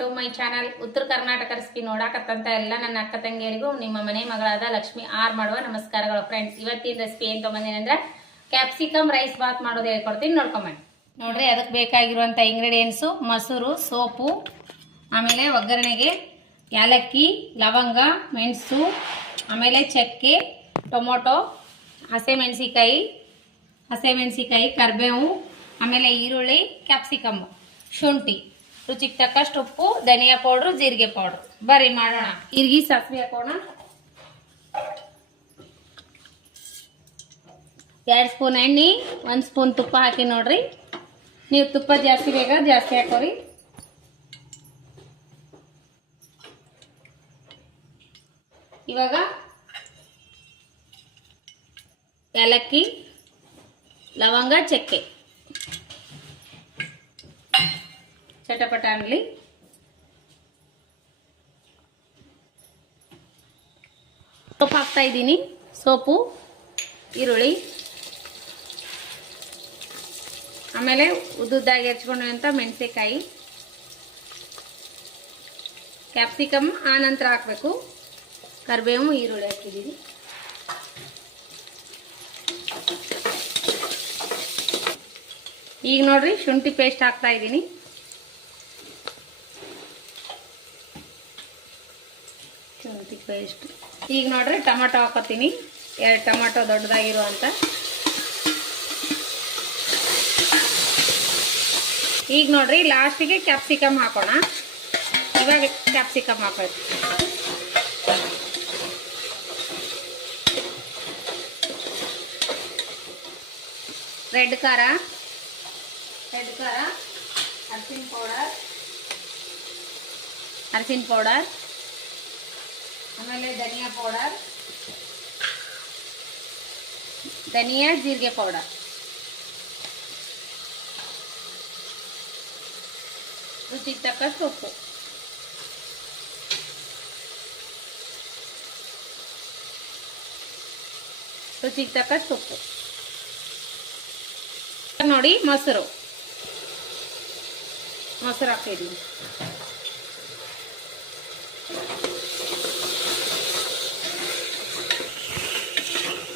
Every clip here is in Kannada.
To my channel. ಉತ್ತರ ಕರ್ನಾಟಕ ರೆಸಿಪಿ ನೋಡಾಕತ್ತಂತ ಎಲ್ಲ ನನ್ನ ಅಕ್ಕ ತಂಗಿಯರಿಗೂ ನಿಮ್ಮ ಮನೆ ಮಗಳಾದ ಲಕ್ಷ್ಮಿ ಆರ್ ಮಾಡುವ ನಮಸ್ಕಾರಗಳು. ಫ್ರೆಂಡ್ಸ್, ಇವತ್ತಿನ ರೆಸಿಪಿ ಏನ್ ತಗೊಂಡಿನಿ ಅಂದ್ರೆ ಕ್ಯಾಪ್ಸಿಕಮ್ ರೈಸ್ ಬಾತ್ ಮಾಡೋದು ಹೇಳ್ಕೊಡ್ತೀನಿ, ನೋಡ್ಕೊಂಬನ್ನಿ. ನೋಡ್ರಿ, ಅದಕ್ಕೆ ಬೇಕಾಗಿರುವಂಥ ಇಂಗ್ರೀಡಿಯೆಂಟ್ಸು ಮೊಸರು, ಸೋಪು, ಆಮೇಲೆ ಒಗ್ಗರಣೆಗೆ ಯಾಲಕ್ಕಿ, ಲವಂಗ, ಮೆಣಸು, ಆಮೇಲೆ ಚಕ್ಕೆ, ಟೊಮೊಟೊ, ಹಸಿಮೆಣಸಿಕಾಯಿ, ಕರಿಬೇವು, ಆಮೇಲೆ ಈರುಳ್ಳಿ, ಕ್ಯಾಪ್ಸಿಕಮ್, ಶುಂಠಿ, ರುಚಿಗೆ ತಕ್ಕಷ್ಟು ಉಪ್ಪು, ಧನಿಯಾ ಪೌಡ್ರು, ಜೀರಿಗೆ ಪೌಡ್ರು. ಬರ್ರಿ ಮಾಡೋಣ. ಜೀರಿಗೆ, ಸಾಸಿವೆ ಹಾಕೋಣ. 2 ಸ್ಪೂನ್ ಎಣ್ಣೆ, 1 ಸ್ಪೂನ್ ತುಪ್ಪ ಹಾಕಿ ನೋಡ್ರಿ. ನೀವು ತುಪ್ಪ ಜಾಸ್ತಿ ಬೇಕಾ ಜಾಸ್ತಿ ಹಾಕೋರಿ. ಇವಾಗ ಏಲಕ್ಕಿ, ಲವಂಗ, ಚಕ್ಕೆ ಚಟಪಟ ಅನ್ನಲಿ. ಸೊಪ್ಪು ಹಾಕ್ತಾ ಇದ್ದೀನಿ. ಸೋಪು, ಈರುಳ್ಳಿ, ಆಮೇಲೆ ಉದ್ದುದ್ದಾಗಿ ಹೆಚ್ಕೊಂಡಂಥ ಮೆಣಸಿನಕಾಯಿ, ಕ್ಯಾಪ್ಸಿಕಮ್ ಆ ನಂತರ ಹಾಕಬೇಕು. ಕರಿಬೇವು, ಈರುಳ್ಳಿ ಹಾಕಿದ್ದೀನಿ. ಈಗ ನೋಡ್ರಿ, ಶುಂಠಿ ಪೇಸ್ಟ್ ಹಾಕ್ತಾ ಇದ್ದೀನಿ. ಶುಂಠಿ ಪೇಸ್ಟ್. ಈಗ ನೋಡ್ರಿ, ಟೊಮೆಟೊ ಹಾಕೋತೀನಿ. 2 ಟೊಮೆಟೊ ದೊಡ್ಡದಾಗಿರುವಂತ. ಈಗ ನೋಡ್ರಿ, ಲಾಸ್ಟಿಗೆ ಕ್ಯಾಪ್ಸಿಕಮ್ ಹಾಕೋಣ. ಇವಾಗ ಕ್ಯಾಪ್ಸಿಕಮ್ ಹಾಕೋದು. ರೆಡ್ ಖಾರ, ಅರಿಶಿನ ಪೌಡರ್, ಆಮೇಲೆ ಧನಿಯಾ ಜೀರಿಗೆ ಪೌಡರ್, ರುಚಿಗೆ ತಕ್ಕಷ್ಟು ಉಪ್ಪು. ನೋಡಿ, ಮೊಸರು ಹಾಕಿದ್ದೀನಿ.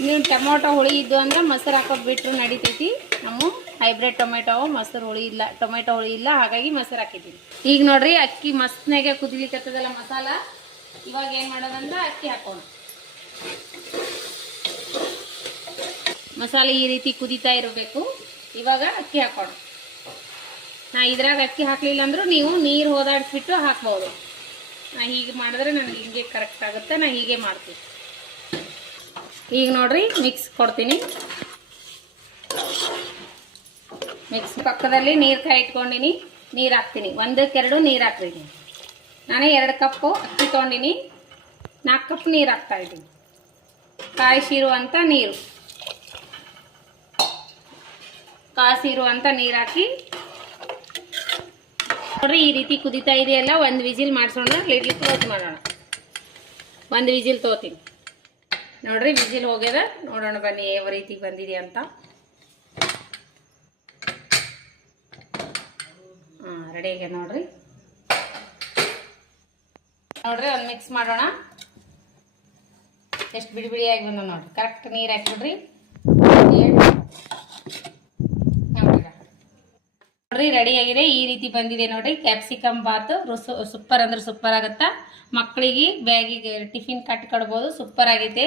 ನೀವು ಟೊಮೊಟೊ ಹುಳಿ ಇದ್ದು ಅಂದ್ರೆ ಮೊಸರು ಹಾಕೋದು ಬಿಟ್ಟರು ನಡಿತೈತಿ. ನಾವು ಹೈಬ್ರಿಡ್ ಟೊಮೆಟೊ ಹುಳಿ ಇಲ್ಲ, ಹಾಗಾಗಿ ಮೊಸರು ಹಾಕಿದ್ದೀನಿ. ಈಗ ನೋಡ್ರಿ, ಅಕ್ಕಿ ಮಸ್ತ್ನಾಗೆ ಕುದಿಲಿಕ್ಕತ್ತದಲ್ಲ ಮಸಾಲ. ಇವಾಗ ಏನು ಮಾಡೋದಂದ್ರೆ ಅಕ್ಕಿ ಹಾಕೋಣ. ಮಸಾಲೆ ಈ ರೀತಿ ಕುದಿತಾ ಇರಬೇಕು. ಇವಾಗ ಅಕ್ಕಿ ಹಾಕೋಣ. ನಾ ಇದ್ರಾಗ ಅಕ್ಕಿ ಹಾಕಲಿಲ್ಲ ಅಂದ್ರೂ ನೀವು ನೀರು ಹೋದಾಡಿಸ್ಬಿಟ್ಟು ಹಾಕ್ಬೋದು. ನಾ ಹೀಗೆ ಮಾಡಿದ್ರೆ ನನಗೆ ಹಿಂಗೆ ಕರೆಕ್ಟ್ ಆಗುತ್ತೆ. ನಾ ಹೀಗೆ ಮಾಡ್ತೀನಿ. ಈಗ ನೋಡ್ರಿ, ಮಿಕ್ಸ್ ಕೊಡ್ತೀನಿ. ಮಿಕ್ಸ್ ಪಕ್ಕದಲ್ಲಿ ನೀರು ಕಾಯಿ ಇಟ್ಕೊಂಡಿನಿ. ನೀರು ಹಾಕ್ತೀನಿ. 1ಕ್ಕೆ 2 ನೀರು ಹಾಕ್ತೀನಿ. ನಾನು 2 ಕಪ್ಪು ಅಕ್ಕಿ ತೊಗೊಂಡಿನಿ. 4 ಕಪ್ ನೀರು ಹಾಕ್ತಾ ಇದ್ದೀನಿ. ಕಾಯಿಸಿರುವಂಥ ನೀರು ಹಾಕಿ ನೋಡ್ರಿ, ಈ ರೀತಿ ಕುದಿತಾ ಇದೆಯಲ್ಲ. 1 ವಿಜಿಲ್ ಮಾಡಿಸೋಣ. ಲಿಡ್ ಕ್ಲೋಸ್ ಮಾಡೋಣ. 1 ವಿಜಿಲ್ ತೊಗೋತೀನಿ. ನೋಡ್ರಿ, ವಿಜಿಲ್ ಹೋಗ್ಯದ. ನೋಡೋಣ ಬನ್ನಿ ಯಾವ ರೀತಿ ಬಂದಿದೆ ಅಂತ. ರೆಡಿ ಆಗ್ಯದ ನೋಡ್ರಿ. ಒಂದು ಮಿಕ್ಸ್ ಮಾಡೋಣ. ಎಷ್ಟು ಬಿಡಿ ಬಿಡಿಯಾಗಿ ಬಂದ ನೋಡ್ರಿ. ಕರೆಕ್ಟ್ ನೀರು ಹಾಕಿಬಿಡ್ರಿ. ನೋಡ್ರಿ, ರೆಡಿ ಆಗಿದೆ. ಈ ರೀತಿ ಬಂದಿದೆ ನೋಡ್ರಿ ಕ್ಯಾಪ್ಸಿಕಮ್ ಬಾತ್. ಸೂಪರ್ ಅಂದ್ರೆ ಸೂಪರ್ ಆಗತ್ತಾ. ಮಕ್ಕಳಿಗೆ ಬ್ಯಾಗಿಗೆ ಟಿಫಿನ್ ಕಟ್ಕೊಡ್ಬೋದು. ಸೂಪರ್ ಆಗೈತೆ.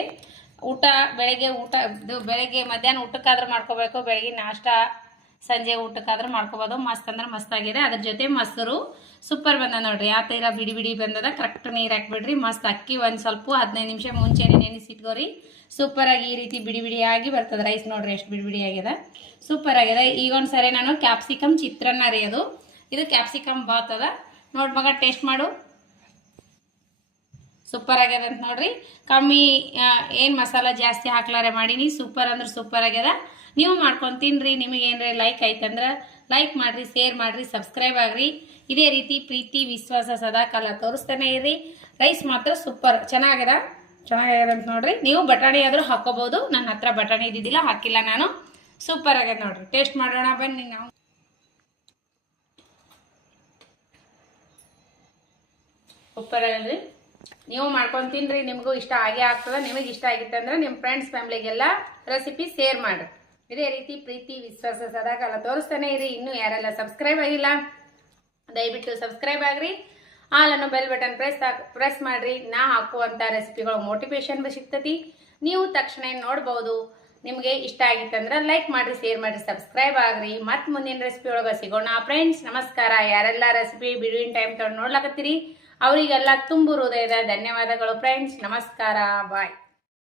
ಬೆಳಗ್ಗೆ ಮಧ್ಯಾಹ್ನ ಊಟಕ್ಕಾದ್ರೂ ಮಾಡ್ಕೋಬೇಕು. ಬೆಳಗ್ಗೆ ನಾಷ್ಟ, ಸಂಜೆ ಊಟಕ್ಕಾದ್ರೂ ಮಾಡ್ಕೋಬೋದು. ಮಸ್ತ್ ಅಂದ್ರೆ ಮಸ್ತ್ ಆಗಿದೆ. ಅದ್ರ ಜೊತೆ ಮೊಸರು ಸೂಪರ್ ಬಂದ ನೋಡ್ರಿ. ಯಾವ ತರ ಬಿಡಿ ಬಿಡಿ ಬಂದದ. ಕರೆಕ್ಟ್ ನೀರು ಹಾಕ್ಬಿಡ್ರಿ. ಮಸ್ತ್ ಅಕ್ಕಿ ಒಂದು ಸ್ವಲ್ಪ 15 ನಿಮಿಷ ಮುಂಚೆನೆ ನೆನೆಸಿಟ್ಕೋರಿ. ಸೂಪರ್ ಆಗಿ ಈ ರೀತಿ ಬಿಡಿ ಬಿಡಿ ಆಗಿ ಬರ್ತದೆ ರೈಸ್. ನೋಡ್ರಿ ಎಷ್ಟು ಬಿಡಿ ಬಿಡಿ ಆಗ್ಯದ. ಸೂಪರ್ ಆಗಿದೆ. ಈಗ ಒಂದ್ಸರಿ ನಾನು ಕ್ಯಾಪ್ಸಿಕಮ್ ಚಿತ್ರಾನ್ನ ರೀ ಅದು. ಇದು ಕ್ಯಾಪ್ಸಿಕಮ್ ಬಾತ್ ಅದ. ನೋಡ್ ಮಗ, ಟೇಸ್ಟ್ ಮಾಡು. ಸೂಪರ್ ಆಗ್ಯದ ಅಂತ ನೋಡ್ರಿ. ಕಮ್ಮಿ ಏನು ಮಸಾಲ ಜಾಸ್ತಿ ಹಾಕ್ಲಾರೆ ಮಾಡೀನಿ. ಸೂಪರ್ ಅಂದ್ರೆ ಸೂಪರ್ ಆಗ್ಯದ. ನೀವು ಮಾಡ್ಕೊಂಡು ತಿನ್ರಿ. ನಿಮಗೆ ಏನ್ರಿ ಲೈಕ್ ಆಯ್ತಂದ್ರೆ ಲೈಕ್ ಮಾಡ್ರಿ, ಶೇರ್ ಮಾಡ್ರಿ, ಸಬ್ಸ್ಕ್ರೈಬ್ ಆಗ್ರಿ. ಇದೇ ರೀತಿ ಪ್ರೀತಿ ವಿಶ್ವಾಸ ಸದಾಕಾಲ ತೋರಿಸ್ತಾನೆ ಇರ್ರಿ. ರೈಸ್ ಮಾತ್ರ ಸೂಪರ್ ಚೆನ್ನಾಗ್ಯದ ಅಂತ ನೋಡ್ರಿ. ನೀವು ಬಟಾಣಿ ಆದ್ರೂ ಹಾಕೋಬಹುದು. ನನ್ನ ಹತ್ರ ಬಟಾಣಿ ಇದ್ದಿದ್ದಿಲ್ಲ, ಹಾಕಿಲ್ಲ ನಾನು. ಸೂಪರ್ ಆಗ್ಯದ ನೋಡ್ರಿ. ಟೇಸ್ಟ್ ಮಾಡೋಣ ಬನ್ನಿ ನಾವು. ಸೂಪರ್ ಆಗಲ್ರಿ. ನೀವು ಮಾಡ್ಕೊಂಡು ತಿನ್ರಿ, ನಿಮಗೂ ಇಷ್ಟ ಆಗೇ ಆಗ್ತದೆ. ನಿಮಗೆ ಇಷ್ಟ ಆಗಿತ್ತು ಅಂದ್ರೆ ನಿಮ್ಮ ಫ್ರೆಂಡ್ಸ್ ಫ್ಯಾಮಿಲಿಗೆಲ್ಲ ರೆಸಿಪಿ ಶೇರ್ ಮಾಡಿರಿ. ಇದೇ ರೀತಿ ಪ್ರೀತಿ ವಿಶ್ವಾಸ ಸದಾಕಾಲ ತೋರಿಸ್ತಾನೆ ಇರಿ. ಇನ್ನೂ ಯಾರೆಲ್ಲ ಸಬ್ಸ್ಕ್ರೈಬ್ ಆಗಿಲ್ಲ ದಯವಿಟ್ಟು ಸಬ್ಸ್ಕ್ರೈಬ್ ಆಗ್ರಿ. ಹಾಲನ್ನು ಬೆಲ್ ಬಟನ್ ಪ್ರೆಸ್ ಮಾಡ್ರಿ. ನಾ ಹಾಕುವಂಥ ರೆಸಿಪಿಗಳು ಮೋಟಿವೇಶನ್ ಸಿಗ್ತತಿ. ನೀವು ತಕ್ಷಣ ನೋಡ್ಬೋದು. ನಿಮಗೆ ಇಷ್ಟ ಆಗಿತ್ತಂದ್ರೆ ಲೈಕ್ ಮಾಡ್ರಿ, ಶೇರ್ ಮಾಡ್ರಿ, ಸಬ್ಸ್ಕ್ರೈಬ್ ಆಗ್ರಿ. ಮತ್ತೆ ಮುಂದಿನ ರೆಸಿಪಿ ಒಳಗೆ ಸಿಗೋಣ ಫ್ರೆಂಡ್ಸ್. ನಮಸ್ಕಾರ. ಯಾರೆಲ್ಲ ರೆಸಿಪಿ ಬಿಡುವಿನ ಟೈಮ್ ತಗೊಂಡು ನೋಡ್ಲಾಕತ್ತೀರಿ ಅವರಿಗೆಲ್ಲ ತುಂಬು ಹೃದಯದ ಧನ್ಯವಾದಗಳು ಫ್ರೆಂಡ್ಸ್. ನಮಸ್ಕಾರ, ಬಾಯ್.